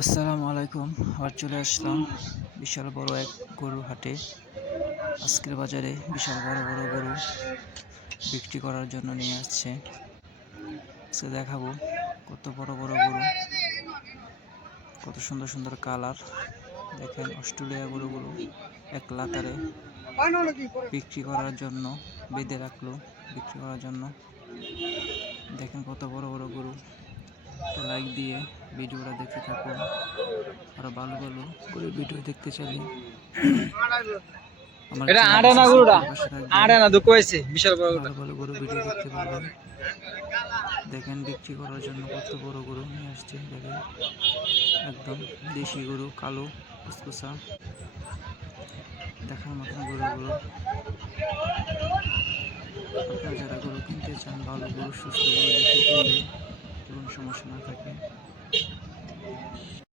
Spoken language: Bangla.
আসসালামু আলাইকুম। আবার চলে আসলাম বিশাল বড় এক গরুর হাটে। আজকের বাজারে বিশাল বড় বড় গরু বিক্রি করার জন্য নিয়ে আসছে। আজকে দেখাবো কত বড় বড় গরু, কত সুন্দর সুন্দর কালার। দেখেন অস্ট্রেলিয়া গরুগুলো এক লাতারে বিক্রি করার জন্য বেঁধে রাখলো, বিক্রি করার জন্য। দেখেন কত বড় বড় গরু। একটা লাইক দিয়ে ভিডিওটা দেখতে থাকুন। আরো ভালো ভালো করে ভিডিও দেখতে চাইলে আমার এটা চ্যানেলটি আড়ে না সাবস্ক্রাইব গরুটা, করে পাশে থাকবেন। আড়ে না দুঃখ হয়েছে বিশাল বড় গরুটা। ভালো ভালো গরু ভিডিও দেখতে পারবেন। দেখেন বিক্রি করার জন্য কত বড় গরু নিয়ে আসছে। দেখেন একদম দেশি গরু, কালো কুচকুচা, দেখার মতন গরুগুলো। আপনারা যারা গরু কিনতে চান, ভালো গরু সুস্থ গরু দেখে কিনলে কোনো সমস্যা না থাকে।